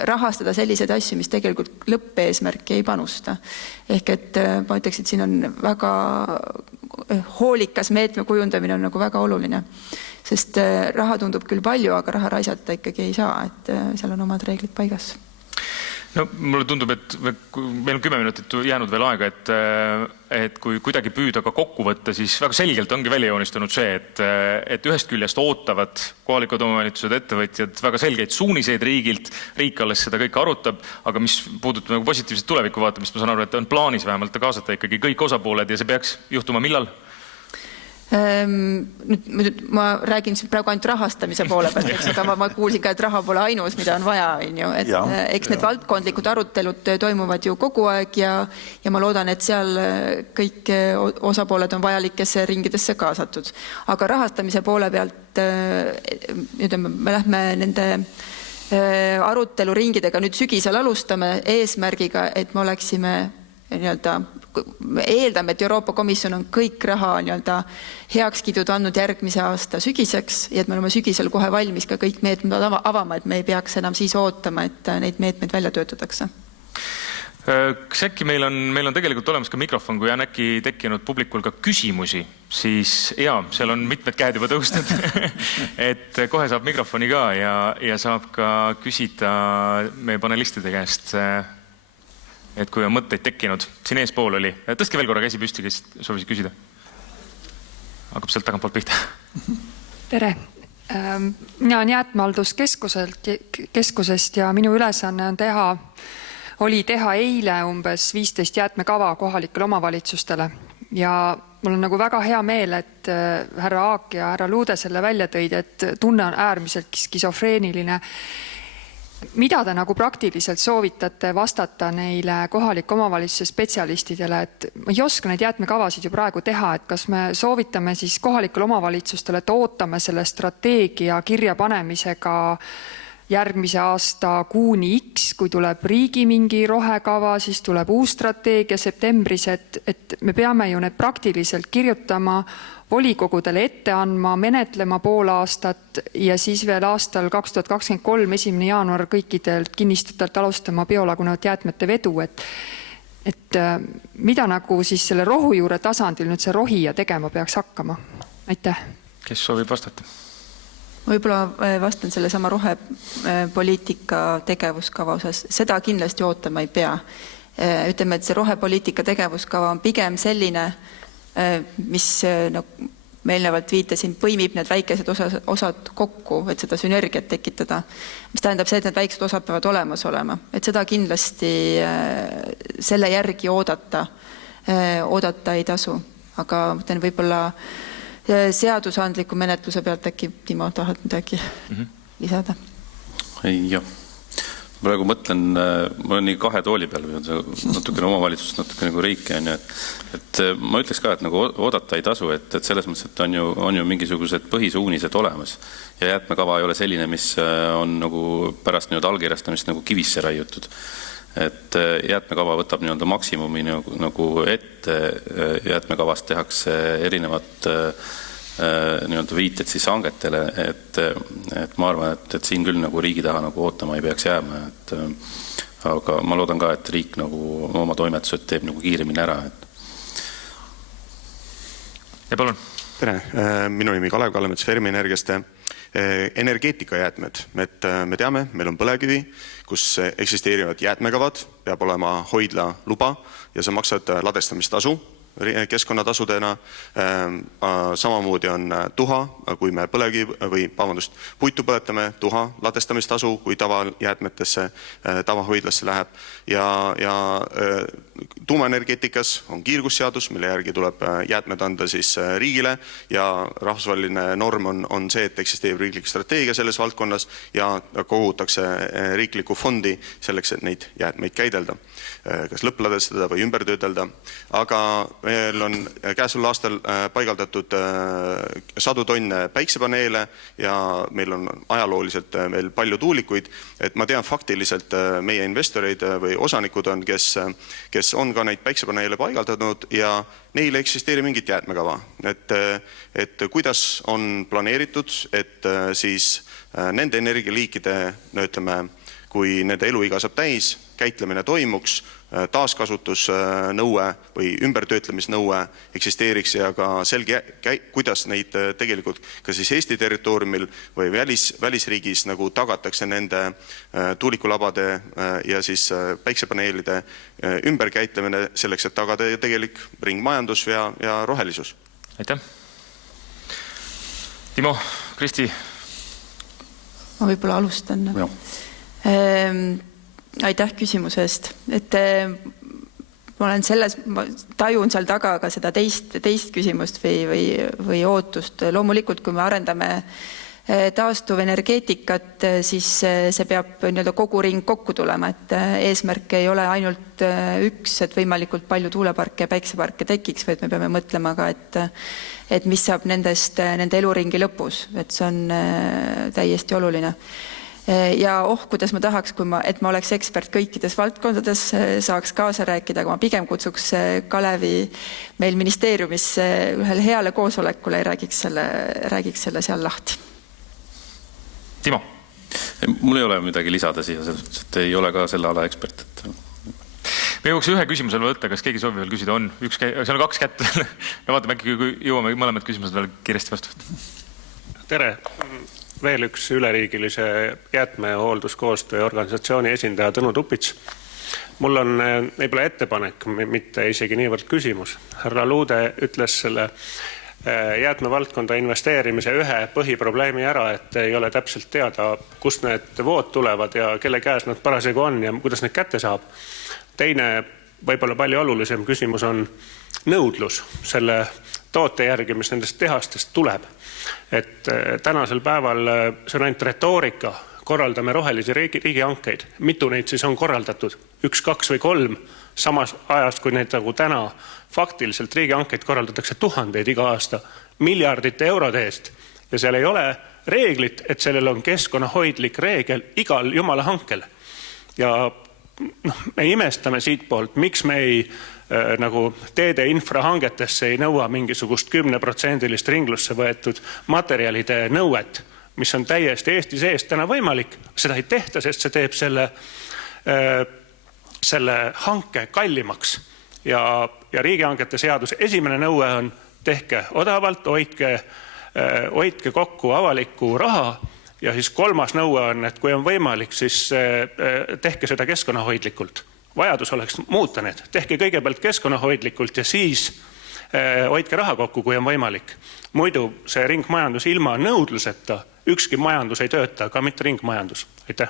rahastada selliseid asju, mis tegelikult lõppeesmärki ei panusta. Ehk et ma ütleks, et siin on väga hoolikas meetme kujundamine on nagu väga oluline. Sest raha tundub küll palju, aga raha raisata ikkagi ei saa, et seal on omad reeglid paigas. No mulle tundub, et meil on 10 minutit jäänud veel aega, et kui kuidagi püüda ka kokku võtta, siis väga selgelt ongi välja joonistunud see, et ühest küljest ootavad kohalikud omavalitsused, ettevõtjad väga selgeid suuniseid riigilt, riik alles seda kõik arutab, aga mis puudutab nagu positiivset tuleviku vaatamist, ma saan aru, et on plaanis vähemalt kaasata ikkagi kõik osapooled ja see peaks juhtuma millal? Nüüd ma räägin praegu ainult rahastamise poole pealt, aga ma kuulsin ka, et raha pole ainus, mida on vaja. Eks need valdkondlikud arutelud toimuvad ju kogu aeg ja ma loodan, et seal kõik osapooled on vajalikesse ringidesse kaasatud. Aga rahastamise poole pealt me lähme nende aruteluringidega nüüd sügisel alustame eesmärgiga, et me oleksime eeldame, et Euroopa Komisjon on kõik raha heakskiidud andnud järgmise aasta sügiseks ja et me oleme sügisel kohe valmis ka kõik meetmed avama, et me ei peaks enam siis ootama, et neid meetmeid välja töötatakse. Kas äkki meil on tegelikult olemas ka mikrofon, kui on äkki tekkinud publikul ka küsimusi, siis seal on mitmed käed juba tõusnud, et kohe saab mikrofoni ka ja saab ka küsida meie panelistide käest, et kui on mõtteid tekkinud. Siin eespool oli. Tõstke veel korra käsi püsti, kes soovis küsida. Hakkab sealt tagantpoolt pihta. Tere. Mina on jäätmehalduskeskusest ja minu ülesanne oli teha eile umbes 15 jäätmekava kohalikele omavalitsustele. Ja mul on nagu väga hea meel, et härra Aak ja härra Luude selle välja tõid, et tunne on äärmiselt skisofreeniline. Mida te nagu praktiliselt soovitate vastata neile kohaliku omavalitsuse spetsialistidele, et ma ei oska neid jäätmekavasid ju praegu teha, et kas me soovitame siis kohalikule omavalitsustele, et ootame selle strateegia kirja panemisega järgmise aasta kuuni X, kui tuleb riigi mingi rohekava, siis tuleb uus strateegia septembris, et me peame ju need praktiliselt kirjutama, volikogudele ette andma, menetlema pool aastat ja siis veel aastal 2023, 1. jaanuar kõikidelt kinnistutelt alustama biolagunevat jäätmete vedu, et mida nagu siis selle rohujuure tasandil nüüd see rohija tegema peaks hakkama? Aitäh. Kes soovib vastata? Võib-olla vastan selle sama rohepoliitika tegevuskava osas. Seda kindlasti ootama ei pea. Ütleme, et see rohepoliitika tegevuskava on pigem selline, mis me eelnevalt viitasin, põimib need väikesed osad kokku, et seda sünergiat tekitada. Mis tähendab see, et need väiksed osad peavad olemas olema. Et seda kindlasti selle järgi oodata ei tasu. Aga mõtlen võib-olla seadusandliku menetluse pealt äkki, Timo, tahad midagi lisada? Jah. Praegu mõtlen, ma olen nii 2 tooli peal, natukene omavalitsust, natuke nagu riike. Et ma ütleks ka, et nagu oodata ei tasu, et selles mõttes, et on ju mingisugused põhisuunised olemas. Ja jäätmekava ei ole selline, mis on nagu pärast allkirjastamist nagu kivisse raiutud. Et jäätmekava võtab maksimumi nagu ette, jäätmekavast tehakse erinevad viited siis hangetele, et ma arvan, et siin küll nagu riigi taha nagu ootama ei peaks jääma, aga ma loodan ka, et riik nagu oma toimetused teeb nagu kiiremini ära. Ja palun. Tere, minu nimi Kalev Kallemets Fermi Energiast. Energeetikajäätmed, et me teame, meil on põlevkivi, kus eksisteerivad jäätmekavad, peab olema hoidla luba ja sa maksad ladestamistasu keskkonnatasudena. Samamoodi on tuha, kui me puitu põletame, tuha ladestamistasu, kui tavajäätmetesse, tavahoidlasse läheb. Ja tuumaenergeetikas on kiirgusseadus, mille järgi tuleb jäätmed anda siis riigile ja rahvusvaheline norm on see, et eksisteerib riiklik strateegia selles valdkonnas ja kogutakse riiklikku fondi selleks, et neid jäätmeid käidelda, kas lõppladestada või ümber töödelda. Aga meil on käesoleval aastal paigaldatud sadu tonne päiksepaneele ja meil on ajalooliselt veel palju tuulikuid, et ma tean faktiliselt meie investoreid või osanikud on, kes on ka neid päiksepaneele paigaldanud ja neil ei eksisteeri mingit jäätmekava. Et kuidas on planeeritud, et siis nende energialiikide, ütleme, kui nende eluiga saab täis, käitlemine toimuks, taaskasutusnõue või ümbertöötlemisnõue eksisteeriks ja ka selge, kuidas neid tegelikult ka siis Eesti territooriumil või välisriigis nagu tagatakse nende tuulikulabade ja siis päiksepaneelide ümberkäitlemine selleks, et tagada tegelik ringmajandus ja rohelisus. Aitäh. Timo, Kristi. Ma võib-olla alustan. Aitäh küsimuse eest, et ma olen ma tajun seal taga ka seda teist küsimust või ootust. Loomulikult, kui me arendame taastuvenergeetikat, siis see peab kogu ring kokku tulema, et eesmärk ei ole ainult üks, et võimalikult palju tuuleparke ja päikseparke tekiks, vaid me peame mõtlema ka, et mis saab nende eluringi lõpus, et see on täiesti oluline. Ja kuidas ma tahaks, et ma oleks ekspert kõikides valdkondades, saaks kaasa rääkida, aga ma pigem kutsuks Kalevi meil ministeeriumis ühele heale koosolekule ja räägiks selle seal lahti. Timo. Mul ei ole midagi lisada siia, et ei ole ka selle ala ekspert. Me jõuaks ühe küsimusele võtta, kas keegi soovib veel küsida on. Seal on 2 kätt. Ja vaatame äkki, kui jõuame mõlemad küsimused veel kiiresti vastu. Tere. Veel üks üleriigilise jäätmehoolduskoostöö organisatsiooni esindaja Tõnu Tupits. Mul on võib-olla ettepanek, mitte isegi niivõrd küsimus. Härra Luude ütles selle jäätmevaldkonda investeerimise ühe põhiprobleemi ära, et ei ole täpselt teada, kust need vood tulevad ja kelle käes nad parasjagu on ja kuidas need kätte saab. Teine, võib-olla palju olulisem küsimus on nõudlus selle toote järgi, mis nendest tehastest tuleb. Et tänasel päeval see on ainult retoorika, korraldame rohelisi riigihankeid. Mitu neid siis on korraldatud? 1, 2 või 3 samas ajas, kui neid nagu täna faktiliselt riigihankeid korraldatakse tuhandeid iga aasta miljardite eurode eest. Ja seal ei ole reeglit, et sellel on keskkonnahoidlik reegel igal jumala hankel. Ja me imestame siit poolt, miks me ei nagu teede infrahangetesse ei nõua mingisugust 10% ringlusse võetud materjalide nõuet, mis on täiesti Eesti sees täna võimalik. Seda ei tehta, sest see teeb selle hanke kallimaks. Ja riigihangete seaduse esimene nõue on tehke odavalt, hoidke kokku avalikku raha ja siis 3. nõue on, et kui on võimalik, siis tehke seda keskkonnahoidlikult. Vajadus oleks muuta need. Tehke kõigepealt keskkonnahoidlikult ja siis hoidke raha kokku, kui on võimalik. Muidu see ringmajandus ilma nõudluseta, ükski majandus ei tööta, ka mitte ringmajandus. Aitäh.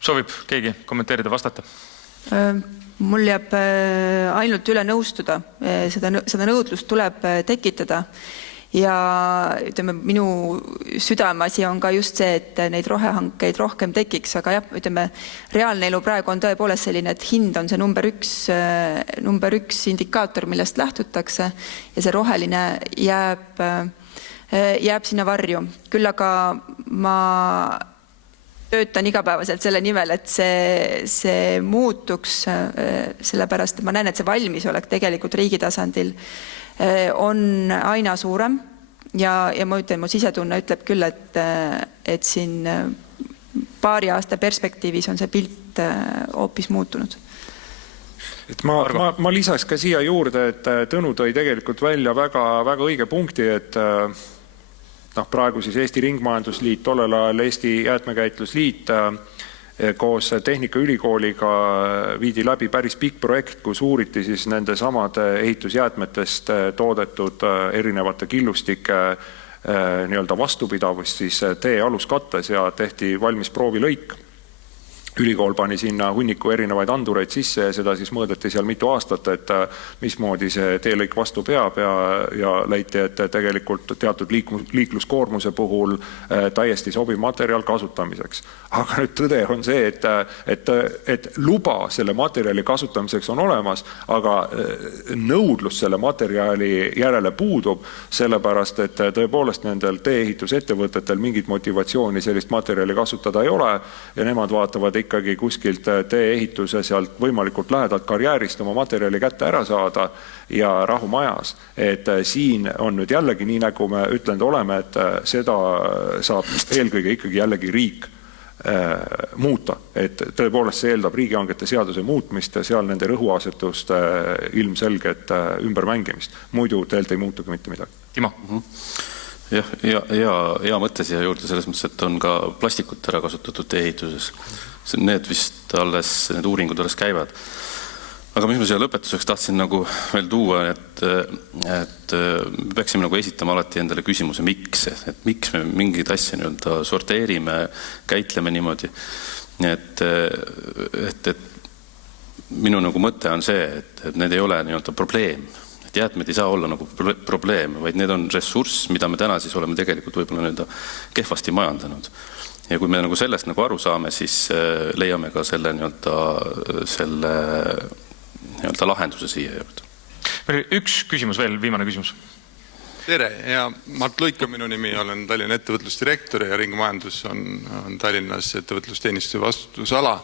Soovib keegi kommenteerida, vastata? Mul jääb ainult üle nõustuda. Seda nõudlust tuleb tekitada. Ja ütleme, minu südameasi on ka just see, et neid rohehankeid rohkem tekiks, aga jah, ütleme, reaalne elu praegu on tõepoolest selline, et hind on see number üks indikaator, millest lähtutakse ja see roheline jääb sinna varju. Küll aga ma töötan igapäevaselt selle nimel, et see muutuks, sellepärast, et ma näen, et see valmisolek tegelikult riigi tasandil on aina suurem ja ma ütlen, mu sisetunne ütleb küll, et siin paari aasta perspektiivis on see pilt hoopis muutunud. Et ma lisaks ka siia juurde, et Tõnu tõi tegelikult välja väga õige punkti, et praegu siis Eesti Ringmajandusliit, tollel ajal Eesti Jäätmekäitlusliit koos Tehnikaülikooliga viidi läbi päris pikk projekt, kus uuriti siis nende samade ehitusjäätmetest toodetud erinevate killustike nii-öelda vastupidavust siis tee aluskattes ja tehti valmis proovilõik. Ülikool pani sinna hunniku erinevaid andureid sisse ja seda siis mõõdeti seal mitu aastat, et mismoodi see teelõik vastu peab ja leiti, et tegelikult teatud liikluskoormuse puhul täiesti sobiv materjal kasutamiseks. Aga nüüd tõde on see, et luba selle materjali kasutamiseks on olemas, aga nõudlus selle materjali järele puudub, sellepärast, et tõepoolest nendel tee-ehitusettevõtetel mingit motivatsiooni sellist materjali kasutada ei ole ja nemad vaatavad ikkagi kuskilt tee-ehituse sealt võimalikult lähedalt karjäärist oma materjali kätte ära saada ja rahumajas. Et siin on nüüd jällegi nii, nagu me ütlenud oleme, et seda saab eelkõige ikkagi jällegi riik muuta. Et tõepoolest see eeldab riigihangete seaduse muutmist ja seal nende rõhuasetuste ilmselget ümbermängimist. Muidu teelt ei muutugi mitte midagi. Timo? Jah, hea mõte siia juurde selles mõttes, et on ka plastikut ära kasutatud tee-ehituses. Need vist need uuringud alles käivad. Aga mis ma siia lõpetuseks tahtsin nagu veel tuua, et me peaksime nagu esitama alati endale küsimuse, miks me mingeid asja nii-öelda sorteerime, käitleme niimoodi. Et minu nagu mõte on see, et need ei ole nii-öelda probleem. Et jäätmed ei saa olla nagu probleem, vaid need on ressurss, mida me täna siis oleme tegelikult võib-olla nii-öelda kehvasti majandanud. Ja kui me nagu sellest nagu aru saame, siis leiame ka selle nii-öelda lahenduse siia juurde. Üks küsimus veel, viimane küsimus. Tere, ja Mart Luik on minu nimi, olen Tallinna ettevõtlusdirektor ja Ringmajandus on Tallinnas ettevõtlusteenistuse vastutusala.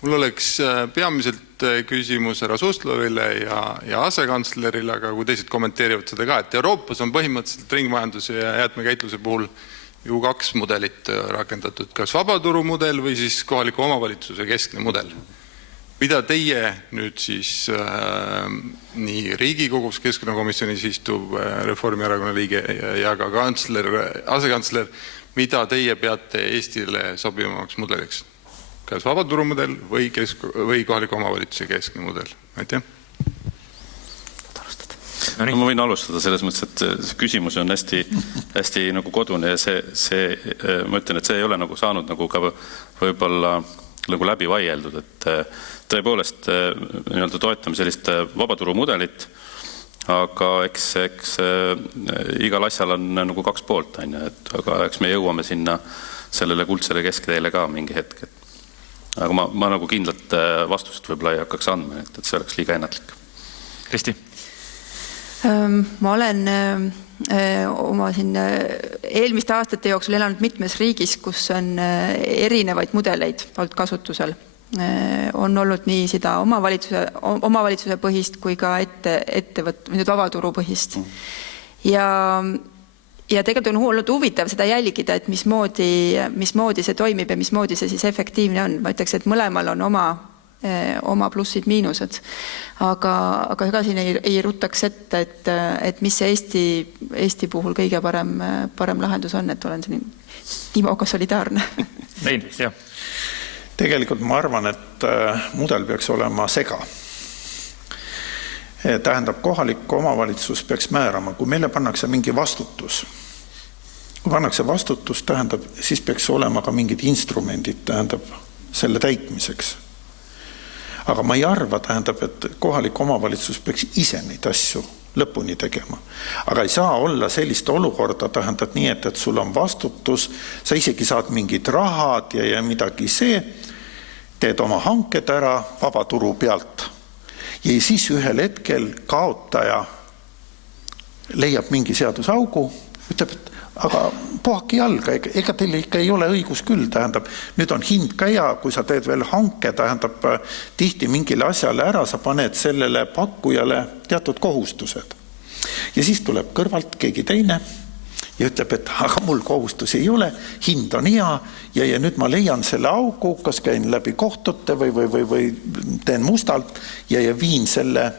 Mul oleks peamiselt küsimus härra Suslovile ja asekantslerile, aga kui teised kommenteerivad seda ka, et Euroopas on põhimõtteliselt ringmajanduse ja jäätmekäitluse puhul ju 2 mudelit rakendatud, kas vabaturumudel või siis kohaliku omavalitsuse keskne mudel. Mida teie nüüd siis nii Riigikogus keskkonnakomisjonis istuv Reformierakonna liige ja ka asekantsler, mida teie peate Eestile sobivamaks mudeliks? Kas vabaturumudel või kohaliku omavalitsuse keskne mudel? Aitäh! Ma võin alustada selles mõttes, et see küsimus on hästi nagu kodune ja ma ütlen, et see ei ole nagu saanud nagu ka võib-olla nagu läbi vaieldud, et tõepoolest nii-öelda toetame sellist vabaturumudelit, aga eks igal asjal on nagu 2 poolt, aga eks me jõuame sinna sellele kuldsele keskteele ka mingi hetk. Aga ma nagu kindlat vastust võib-olla ei hakkaks andma, et see oleks liiga ennatlik. Kristi? Ma olen oma siin eelmiste aastate jooksul elanud mitmes riigis, kus on erinevaid mudeleid olnud kasutusel. On olnud nii seda omavalitsuse põhist kui ka vabaturu põhist. Ja tegelikult on olnud huvitav seda jälgida, et mismoodi see toimib ja mismoodi see siis efektiivne on. Ma ütleks, et mõlemal on oma plussid, miinused. Aga ega siin ei ruttaks ette, et mis see Eesti puhul kõige parem lahendus on, et olen siin Timoga solidaarne. Nein, jah. Tegelikult ma arvan, et mudel peaks olema sega. Tähendab, kohalik omavalitsus peaks määrama, kui meile pannakse mingi vastutus. Kui pannakse vastutus, tähendab, siis peaks olema ka mingid instrumendid, tähendab, selle täitmiseks. Aga ma ei arva, tähendab, et kohalik omavalitsus peaks ise neid asju lõpuni tegema. Aga ei saa olla sellist olukorda, tähendab nii, et sul on vastutus, sa isegi saad mingid rahad ja midagi see, teed oma hanked ära vabaturu pealt. Ja siis ühel hetkel kaotaja leiab mingi seadusaugu, ütleb, et aga puhaki jalga, ega teil ikka ei ole õigus küll, tähendab, nüüd on hind ka hea, kui sa teed veel hanke, tähendab, tihti mingile asjale ära, sa paned sellele pakkujale teatud kohustused. Ja siis tuleb kõrvalt keegi teine ja ütleb, et aga mul kohustusi ei ole, hind on hea ja nüüd ma leian selle augu, kas käin läbi kohtute või teen mustalt ja viin selle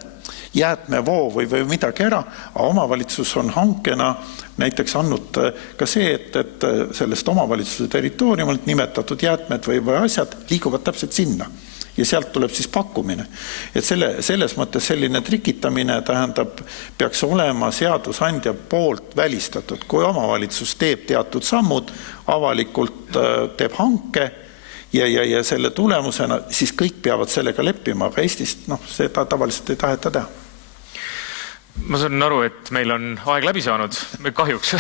jäätmevoo või midagi ära, aga omavalitsus on hankena näiteks andnud ka see, et sellest omavalitsuse territooriumilt nimetatud jäätmed või asjad liiguvad täpselt sinna. Ja sealt tuleb siis pakkumine. Et selles mõttes selline trikitamine peaks olema seadusandja poolt välistatud. Kui omavalitsus teeb teatud sammud, avalikult teeb hanke ja selle tulemusena, siis kõik peavad sellega leppima, aga Eestis seda tavaliselt ei taheta teha. Ma saan aru, et meil on aeg läbi saanud, kahjuks.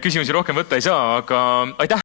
Küsimusi rohkem võtta ei saa, aga aitäh!